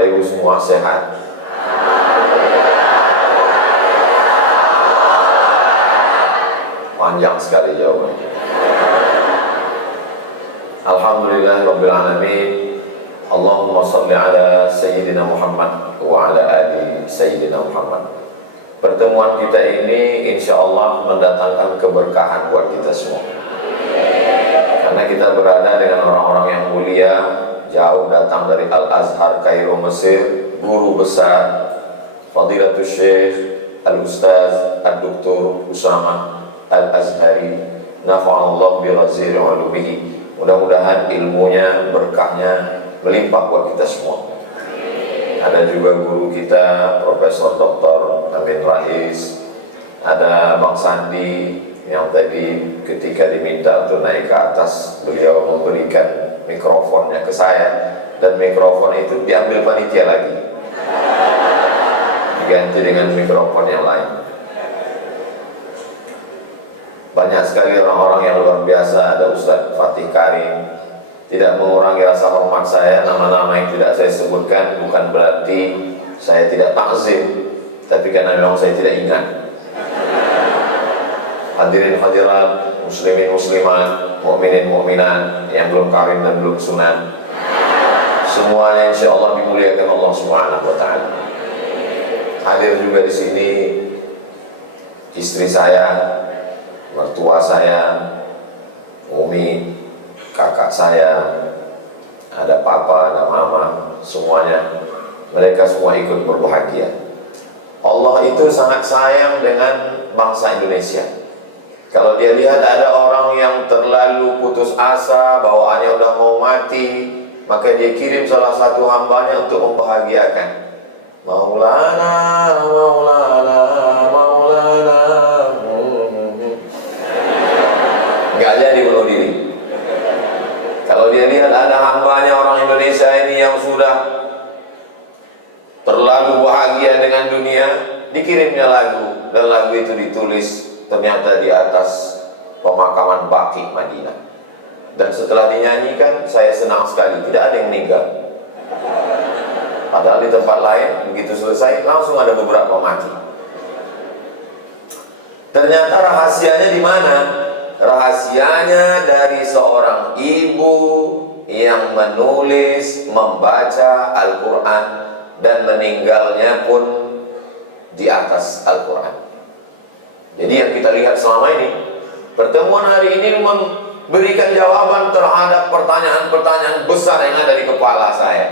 Bapak Ibu semua sehat? Panjang sekali jawabannya. Alhamdulillah Rabbil Alamin. Allahumma salli ala Sayyidina Muhammad wa ala ali Sayyidina Muhammad. Pertemuan kita ini insya Allah mendatangkan keberkahan buat kita semua, karena kita berada dengan orang-orang yang mulia, jauh datang dari Al-Azhar Kairo Mesir, guru besar Fadilatul Syekh Al-Ustaz Ad-Doktor Usama Al-Azhari, nafa'allahu bi ghaziri ulumihi. Mudah-mudahan ilmunya, berkahnya melimpah buat kita semua. Ada juga guru kita Profesor Dr. Amin Rais, ada Bang Sandi yang tadi ketika diminta untuk naik ke atas, beliau memberikan mikrofonnya ke saya, dan mikrofon itu diambil panitia lagi, diganti dengan mikrofon yang lain. Banyak sekali orang-orang yang luar biasa. Ada Ustadz Fatih Karim. Tidak mengurangi rasa hormat saya, nama-nama yang tidak saya sebutkan bukan berarti saya tidak takzim, tapi karena memang saya tidak ingat. Hadirin hadirat, muslimin muslimat, mukminin mukminat yang belum kawin dan belum sunat, semuanya insya Allah dimuliakan Allah Subhanahu wa Ta'ala. Hadir juga di sini istri saya, mertua saya, Umi, kakak saya, ada papa, ada mama, semuanya, mereka semua ikut berbahagia. Allah itu sangat sayang dengan bangsa Indonesia. Kalau dia lihat ada orang yang terlalu putus asa, bawaannya udah mau mati, maka dia kirim salah satu hambanya untuk membahagiakan. Maulana, Maulana, Maulana. Nggak jadi bunuh diri. Kalau dia lihat ada hambanya orang Indonesia ini yang sudah terlalu bahagia dengan dunia, dikirimnya lagu, dan lagu itu ditulis ternyata di atas pemakaman Baqi Madinah. Dan setelah dinyanyikan, saya senang sekali, tidak ada yang meninggal. Padahal di tempat lain begitu selesai langsung ada beberapa mati. Ternyata rahasianya di mana? Rahasianya dari seorang ibu yang menulis, membaca Al-Quran, dan meninggalnya pun di atas Al-Quran. Jadi yang kita lihat selama ini, pertemuan hari ini memberikan jawaban terhadap pertanyaan-pertanyaan besar yang ada di kepala saya.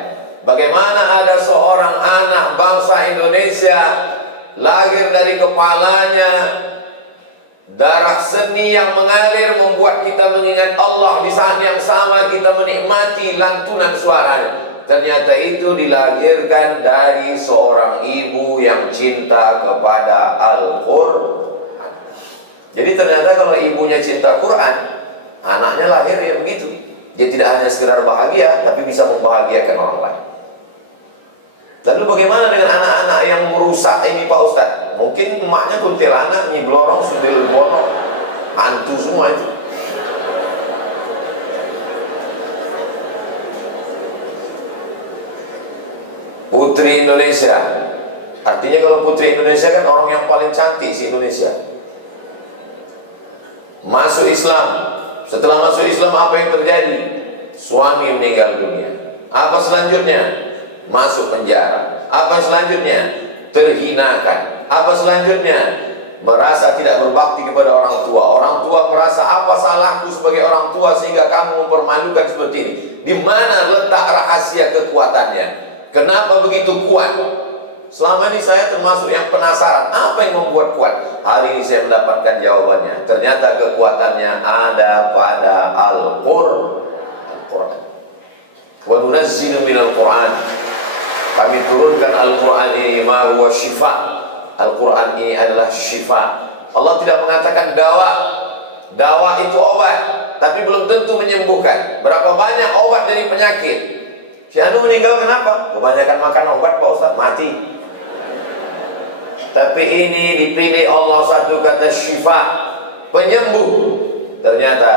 Bagaimana ada seorang anak bangsa Indonesia lahir dari kepalanya darah seni yang mengalir, membuat kita mengingat Allah. Di saat yang sama kita menikmati lantunan suaranya. Ternyata itu dilahirkan dari seorang ibu yang cinta kepada Al-Quran. Jadi ternyata kalau ibunya cinta Quran, anaknya lahir ya begitu. Dia tidak hanya sekedar bahagia, tapi bisa membahagiakan orang lain. Lalu bagaimana dengan anak-anak yang merusak ini Pak Ustadz? Mungkin emaknya kuntilanak, nyiblorong, sundil bono, hantu semua itu. Putri Indonesia, artinya kalau putri Indonesia kan orang yang paling cantik di Indonesia. Masuk Islam, setelah masuk Islam apa yang terjadi? Suami meninggal dunia. Apa selanjutnya? Masuk penjara. Apa selanjutnya? Terhinakan. Apa selanjutnya? Merasa tidak berbakti kepada orang tua. Orang tua merasa, apa salahku sebagai orang tua sehingga kamu mempermalukan seperti ini? Di mana letak rahasia kekuatannya? Kenapa begitu kuat? Selama ini saya termasuk yang penasaran, apa yang membuat kuat? Hari ini saya mendapatkan jawabannya. Ternyata kekuatannya ada pada Al-Quran. Wa nunazzilu minal Quran. Kami turunkan Al-Quran ini ma huwa syifa. Al-Quran ini adalah syifa. Allah tidak mengatakan dawa. Dawa itu obat, tapi belum tentu menyembuhkan. Berapa banyak obat dari penyakit? Si Anu meninggal kenapa? Kebanyakan makan obat Pak Ustaz, mati. Tapi ini dipilih Allah satu kata syifa, penyembuh. Ternyata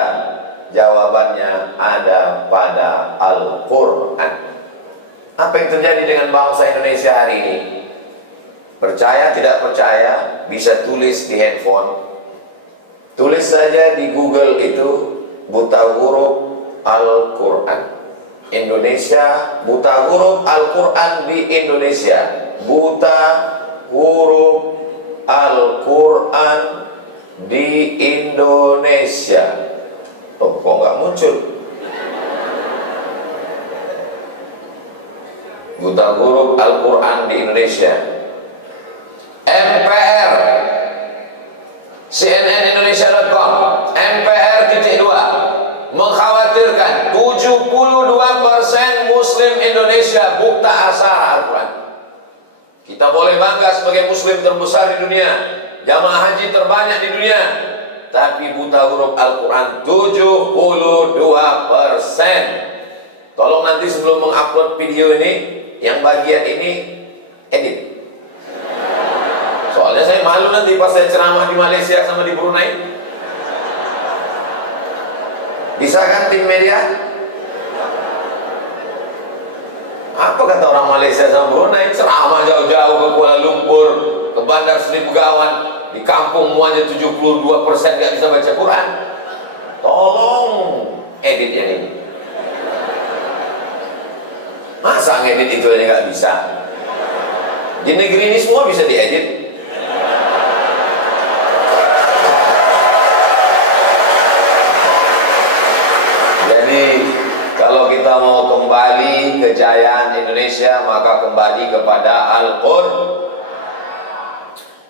jawabannya ada pada Al-Quran. Apa yang terjadi dengan bangsa Indonesia hari ini? Percaya tidak percaya, bisa tulis di handphone. Tulis saja di Google itu buta huruf Al-Quran Indonesia, buta huruf Al-Quran di Indonesia, buta huruf Al-Quran di Indonesia. Oh, kok nggak muncul? Buta huruf Al-Quran di Indonesia. MPR, cnnindonesia.com, MPR.2 mengkhawatirkan 72% Muslim Indonesia buta aksara Al-Quran. Kita boleh bangga sebagai Muslim terbesar di dunia, jamaah haji terbanyak di dunia, tapi buta huruf Al-Quran 72%. Tolong nanti sebelum mengupload video ini, yang bagian ini edit. Soalnya saya malu nanti pas saya ceramah di Malaysia sama di Brunei. Bisa kan tim media? Apa kata orang Malaysia sama Brunei? Ceramah jauh-jauh ke Kuala Lumpur, ke Bandar Seri Begawan, di kampung muanya 72% gak bisa baca Quran. Tolong edit yang ini. Masa ngedit itu aja gak bisa? Di negeri ini semua bisa diedit. Kalau kita mau kembali kejayaan Indonesia, maka kembali kepada Al-Quran.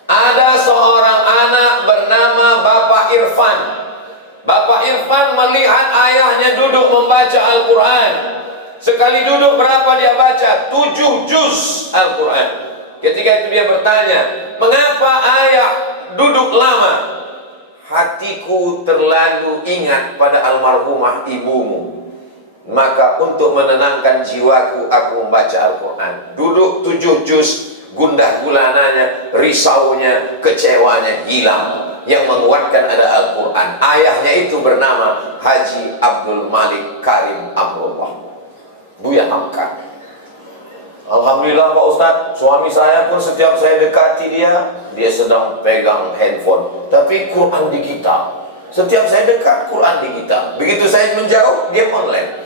Ada seorang anak bernama Bapak Irfan. Bapak Irfan melihat ayahnya duduk membaca Al-Quran. Sekali duduk berapa dia baca? 7 juz Al-Quran. Ketika itu dia bertanya, mengapa ayah duduk lama? Hatiku terlalu ingat pada almarhumah ibumu. Maka untuk menenangkan jiwaku, aku membaca Al-Quran. Duduk 7 juz, gundah gulananya, risaunya, kecewanya hilang. Yang menguatkan ada Al-Quran. Ayahnya itu bernama Haji Abdul Malik Karim Amrullah, Buya Hamka. Alhamdulillah Pak Ustadz, suami saya pun setiap saya dekati dia sedang pegang handphone, tapi Quran digital. Setiap saya dekat, Quran digital. Begitu saya menjauh, dia online.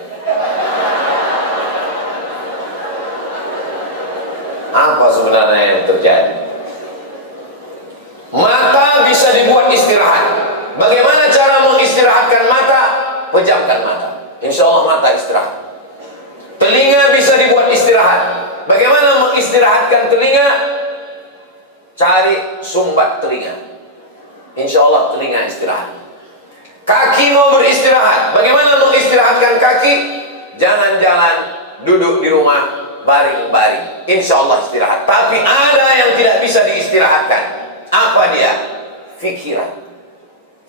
Apa sebenarnya yang terjadi? Mata bisa dibuat istirahat. Bagaimana cara mengistirahatkan mata? Pejamkan mata, insya Allah mata istirahat. Telinga bisa dibuat istirahat. Bagaimana mengistirahatkan telinga? Cari sumbat telinga, insya Allah telinga istirahat. Kaki mau beristirahat. Bagaimana mengistirahatkan kaki? Jangan jalan, duduk di rumah, baring-baring, insya Allah istirahat. Tapi ada yang tidak bisa diistirahatkan. Apa dia? Pikiran.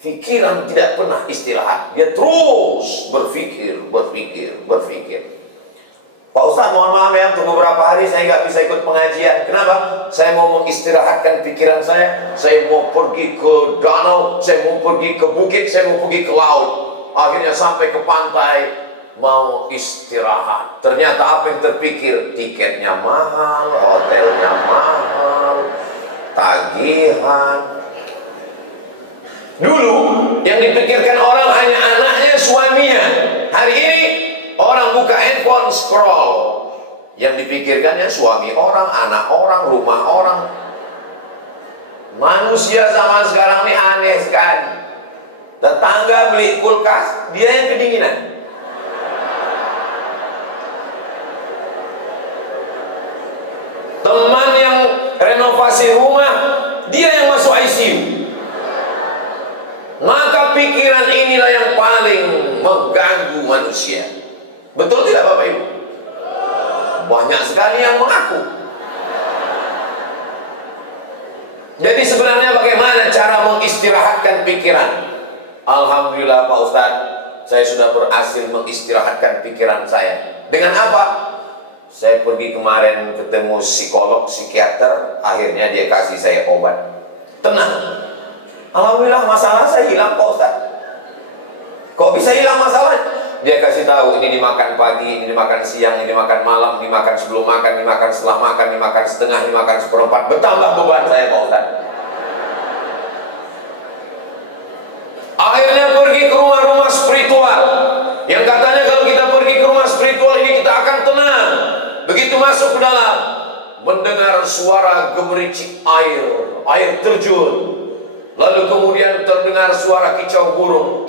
Pikiran tidak pernah istirahat. Dia terus berpikir. Pak Ustaz, mohon maaf ya, untuk beberapa hari saya nggak bisa ikut pengajian. Kenapa? Saya mau mengistirahatkan pikiran saya. Saya mau pergi ke danau, saya mau pergi ke bukit, saya mau pergi ke laut. Akhirnya sampai ke pantai, mau istirahat. Ternyata apa yang terpikir? Tiketnya mahal, hotelnya mahal, tagihan. Dulu yang dipikirkan orang hanya anaknya, suaminya. Hari ini orang buka handphone, scroll. Yang dipikirkannya suami orang, anak orang, rumah orang. Manusia zaman sekarang ini aneh sekali. Tetangga beli kulkas, dia yang kedinginan. Teman yang renovasi rumah, dia yang masuk ICU. Maka pikiran inilah yang paling mengganggu manusia. Betul tidak Bapak Ibu? Banyak sekali yang mengaku. Jadi sebenarnya bagaimana cara mengistirahatkan pikiran? Alhamdulillah Pak Ustadz, saya sudah berhasil mengistirahatkan pikiran saya. Dengan apa? Saya pergi kemarin ketemu psikolog, psikiater, akhirnya dia kasih saya obat. Tenang. Alhamdulillah masalah saya hilang Pak Ustadz. Kok bisa hilang masalah? Dia kasih tahu ini dimakan pagi, ini dimakan siang, ini dimakan malam, ini dimakan sebelum makan, ini dimakan setelah makan, ini dimakan setengah, ini dimakan seperempat. Bertambah beban saya Pak Ustaz. Akhirnya pergi ke rumah-rumah spiritual yang katanya kalau kita pergi ke rumah spiritual ini kita akan tenang. Begitu masuk ke dalam, mendengar suara gemericik air terjun, lalu kemudian terdengar suara kicau burung,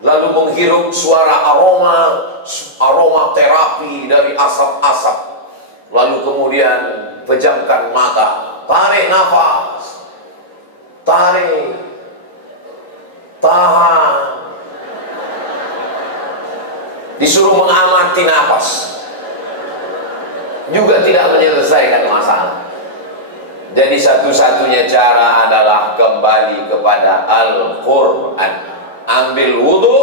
lalu menghirup suara aroma terapi dari asap-asap, lalu kemudian pejamkan mata, tarik nafas, tarik, tahan, disuruh mengamati nafas, juga tidak menyelesaikan masalah. Jadi satu-satunya cara adalah kembali kepada Al-Quran. Ambil wudhu,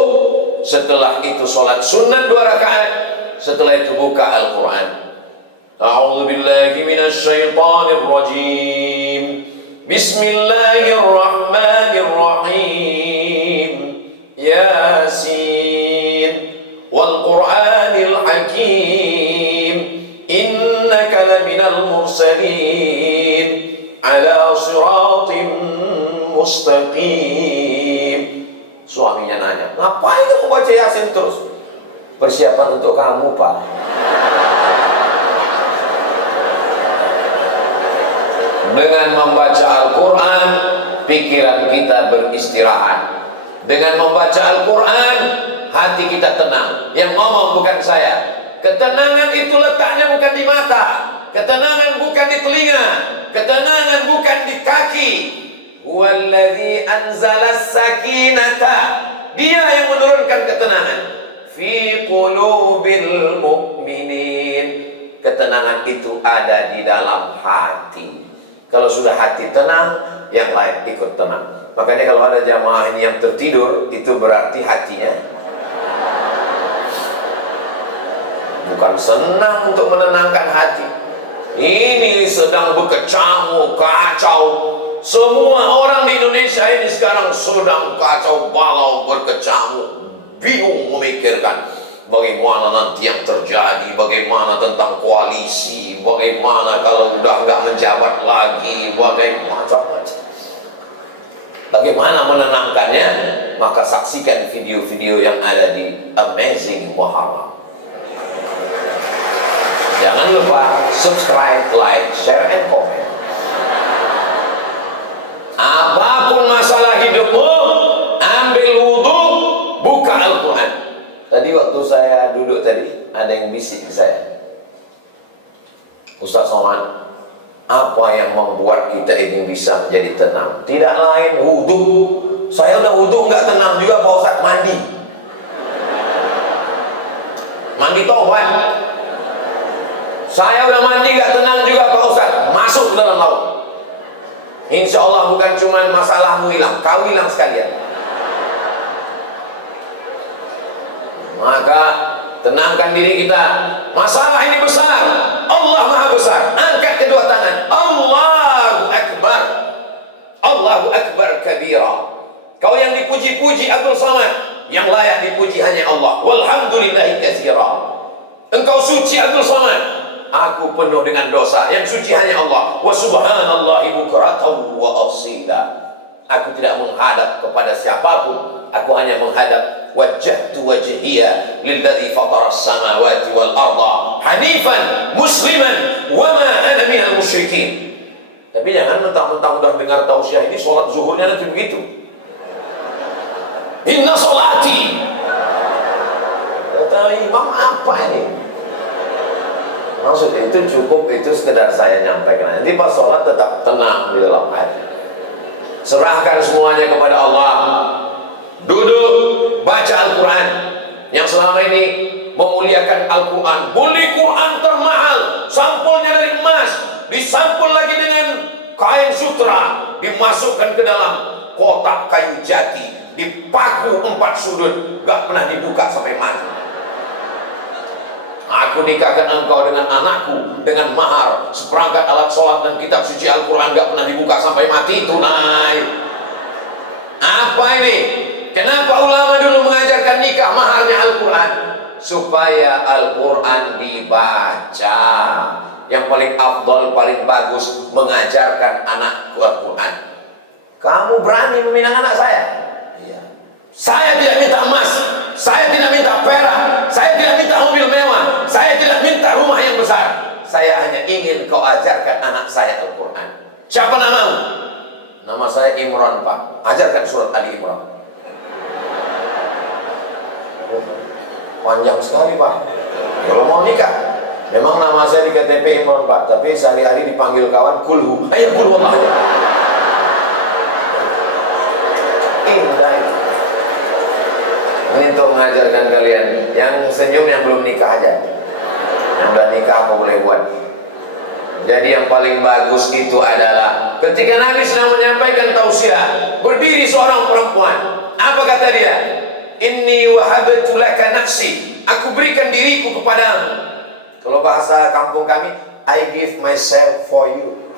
setelah itu sholat sunat 2 rakaat, setelah itu buka Al-Quran. A'udzu billahi minasy syaithanir rajim. Bismillahirrahmanirrahim. Yasin wal Qur'anil Hakim. Innaka laminal mursalin ala siratim mustaqim. Suaminya nanya, ngapain kamu baca Yasin terus? Persiapan untuk kamu, Pak. Dengan membaca Al-Quran, pikiran kita beristirahat. Dengan membaca Al-Quran, hati kita tenang. Yang ngomong bukan saya. Ketenangan itu letaknya bukan di mata, ketenangan bukan di telinga, ketenangan bukan di kaki. Huwallazi anzalas sakinata, dia yang menurunkan ketenangan fi qulubil mu'minin. Ketenangan itu ada di dalam hati. Kalau sudah hati tenang, yang lain ikut tenang. Makanya kalau ada jamaah ini yang tertidur, itu berarti hatinya bukan senang untuk menenangkan hati. Ini sedang berkecamuk, kacau. Semua orang di Indonesia ini sekarang sedang kacau balau, berkecamuk, bingung memikirkan bagaimana nanti yang terjadi, bagaimana tentang koalisi, bagaimana kalau udah nggak menjabat lagi, bagaimana menenangkannya. Maka saksikan video-video yang ada di Amazing Muhammad. Jangan lupa subscribe, like, share, and comment. Apapun masalah hidupmu, ambil wudhu, buka Al-Quran. Tadi waktu saya duduk tadi, ada yang bisik ke saya, Ustaz Somad, apa yang membuat kita ini bisa menjadi tenang? Tidak lain wudhu. Saya udah wudhu nggak tenang juga Pak Ustaz. Mandi taubat. Saya udah mandi nggak tenang juga Pak Ustaz. Masuk ke dalam laut. Insya Allah bukan cuma masalahmu hilang, kau hilang sekalian. Maka tenangkan diri kita. Masalah ini besar, Allah Maha Besar. Angkat kedua tangan, Allahu Akbar. Allahu Akbar kabira. Kau yang dipuji-puji Abdul Samad, yang layak dipuji hanya Allah. Walhamdulillahi katsira. Engkau suci Abdul Samad, aku penuh dengan dosa, yang suci hanya Allah. Wa subhanallahi bukratan wa asila. Aku tidak menghadap kepada siapapun, aku hanya menghadap wajjahtu wajhiya lilladzi fatara as-samawati wal arda hanifan musliman wa ma ana minal musyrikin. Tapi jangan mentang-mentang udah dengar tausiah ini sholat zuhurnya nanti begitu. Inna sholati. Kata imam apa ini? Maksudnya itu cukup, itu sekedar saya nyampaikan. Nanti pas sholat tetap tenang di dalam hati. Serahkan semuanya kepada Allah. Duduk, baca Al-Quran. Yang selama ini memuliakan Al-Quran. Beli Quran termahal, sampulnya dari emas, disampul lagi dengan kain sutra, dimasukkan ke dalam kotak kayu jati, dipaku 4 sudut, gak pernah dibuka sampai mati. Aku nikahkan engkau dengan anakku dengan mahar seperangkat alat sholat dan kitab suci Al-Quran, gak pernah dibuka sampai mati, tunai. Apa ini? Kenapa ulama dulu mengajarkan nikah maharnya Al-Quran? Supaya Al-Quran dibaca. Yang paling afdal, paling bagus mengajarkan anak Al-Quran. Kamu berani meminang anak saya? Iya. Saya tidak minta emas, saya tidak minta perak, saya tidak minta mobil mewah, saya tidak minta rumah yang besar. Saya hanya ingin kau ajarkan anak saya Al-Quran. Siapa namamu? Nama saya Imran, Pak. Ajarkan surat Ali Imran. Panjang sekali, Pak. Kalau mau nikah, memang nama saya di KTP Imran, Pak, tapi sehari-hari dipanggil kawan kulhu. Ayo kulhu Allah. Indah itu. Ini untuk mengajarkan kalian yang senyum, yang belum nikah aja. Yang udah nikah apa boleh buat. Jadi yang paling bagus itu adalah ketika Nabi sedang menyampaikan tausiah, berdiri seorang perempuan. Apa kata dia? Inni wahabtu laka nafsi. Aku berikan diriku kepadamu. Kalau bahasa kampung kami, I give myself for you.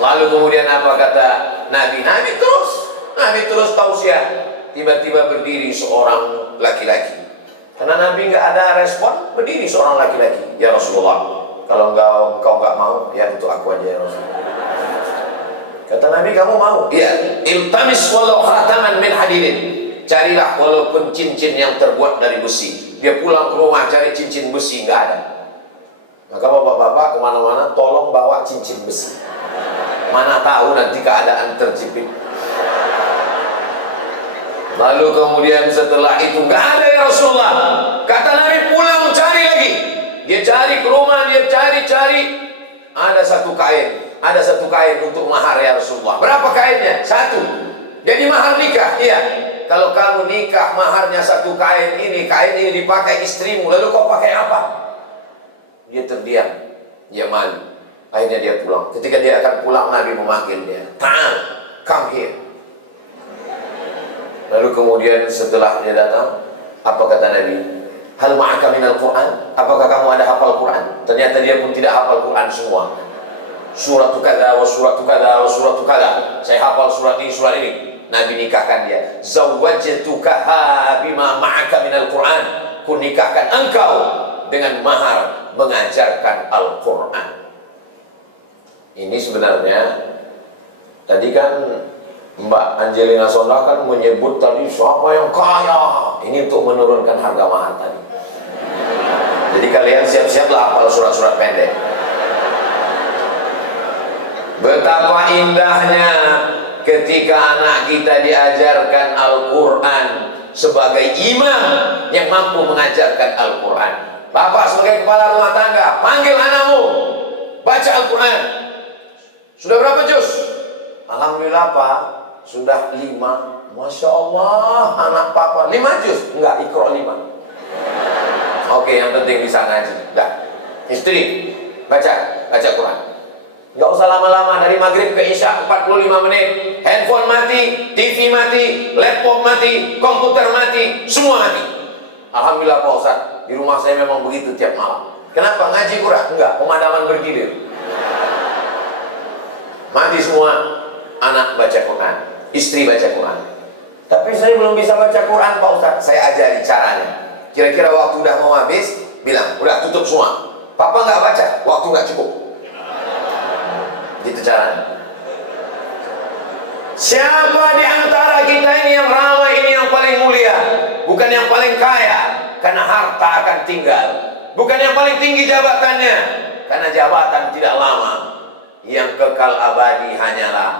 Lalu kemudian apa kata Nabi? Nabi terus tausiah. Tiba-tiba berdiri seorang laki-laki. Karena Nabi nggak ada respon, berdiri seorang laki-laki. Ya Rasulullah, kalau engkau nggak mau, ya untuk aku aja ya Rasulullah. Kata Nabi, kamu mau? Iya. Iltamis walau khataman min hadidin. Carilah walaupun cincin yang terbuat dari besi. Dia pulang ke rumah cari cincin besi, nggak ada. Maka bapak-bapak kemana-mana tolong bawa cincin besi. Mana tahu nanti keadaan terjepit. Lalu kemudian setelah itu nggak ada ya Rasulullah. Kata Nabi, pulang cari lagi. Dia cari ke rumah, dia cari. Ada satu kain untuk mahar ya Rasulullah. Berapa kainnya? Satu. Jadi mahar nikah. Iya. Kalau kamu nikah maharnya satu kain ini dipakai istrimu, lalu kau pakai apa? Dia terdiam, dia malu. Akhirnya dia pulang. Ketika dia akan pulang, Nabi memanggil dia. Ta'al, come here. Lalu kemudian setelah dia datang, apa kata Nabi? Hal ma'aka minal Quran? Apakah kamu ada hafal Quran? Ternyata dia pun tidak hafal Quran semua. Suratu kada wa suratu kada wa suratu kada. Saya hafal surat ini. Nabi nikahkan dia. Zawwajtukaha bima ma'aka minal Quran. Ku nikahkan engkau dengan mahar mengajarkan Al-Quran. Ini sebenarnya tadi kan Mbak Angelina Sondakh kan menyebut tadi siapa yang kaya. Ini untuk menurunkan harga mahar tadi. Jadi kalian siap-siaplah hafal surat-surat pendek. Betapa indahnya ketika anak kita diajarkan Al-Quran sebagai imam yang mampu mengajarkan Al-Quran. Bapak sebagai kepala rumah tangga, panggil anakmu baca Al-Quran. Sudah berapa juz? Alhamdulillah Pak, sudah 5. Masya Allah, anak papa 5 juz? Enggak, Iqra 5. Oke, yang penting bisa ngaji. Dah. Istri, baca Quran. Enggak usah lama-lama, dari maghrib ke isya 45 menit. Handphone mati, TV mati, laptop mati, komputer mati, semua mati. Alhamdulillah Pak Ustaz, di rumah saya memang begitu tiap malam. Kenapa? Ngaji Quran? Enggak, pemadaman bergilir. Mati semua, anak baca Quran, istri baca Quran. Tapi saya belum bisa baca Quran Pak Ustaz. Saya ajari caranya. Kira-kira waktu udah mau habis, bilang, udah tutup semua. Papa nggak baca, waktu nggak cukup. Gitu caranya. Siapa di antara kita ini yang ramai, ini yang paling mulia? Bukan yang paling kaya, karena harta akan tinggal. Bukan yang paling tinggi jabatannya, karena jabatan tidak lama. Yang kekal abadi hanyalah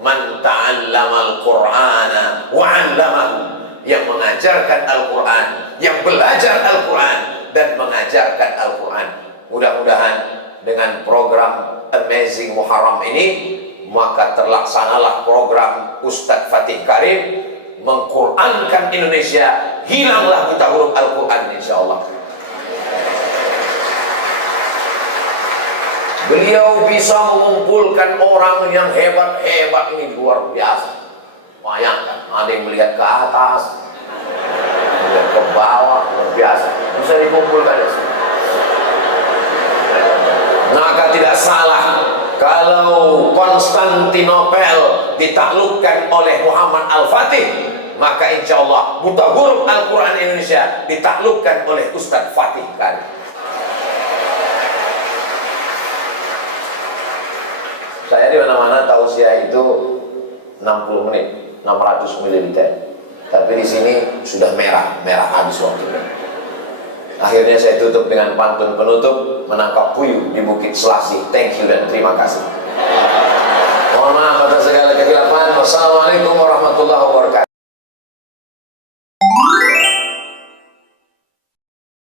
man ta'allamal Qur'ana wa 'allamahu, yang mengajarkan Al-Quran, yang belajar Al-Quran dan mengajarkan Al-Quran. Mudah-mudahan dengan program Amazing Muharram ini, maka terlaksanalah program Ustadz Fatih Karim mengqurankan Indonesia, hilanglah buta huruf Al-Quran insyaallah. Beliau bisa mengumpulkan orang yang hebat-hebat ini, luar biasa. Bayangkan, ada yang melihat ke atas, melihat ke bawah, luar biasa. Bisa dikumpulkan di sini. Maka tidak salah kalau Konstantinopel ditaklukkan oleh Muhammad Al-Fatih, maka insya Allah buta huruf Al-Quran Indonesia ditaklukkan oleh Ustadz Fatih kan. Saya di mana-mana tausiah itu 60 menit, 600 ml. Tapi di sini sudah merah habis waktunya. Akhirnya saya tutup dengan pantun penutup, menangkap puyuh di Bukit Selasih. Thank you dan terima kasih. Mohon maaf atas segala kehilafan. Wassalamualaikum warahmatullahi wabarakatuh.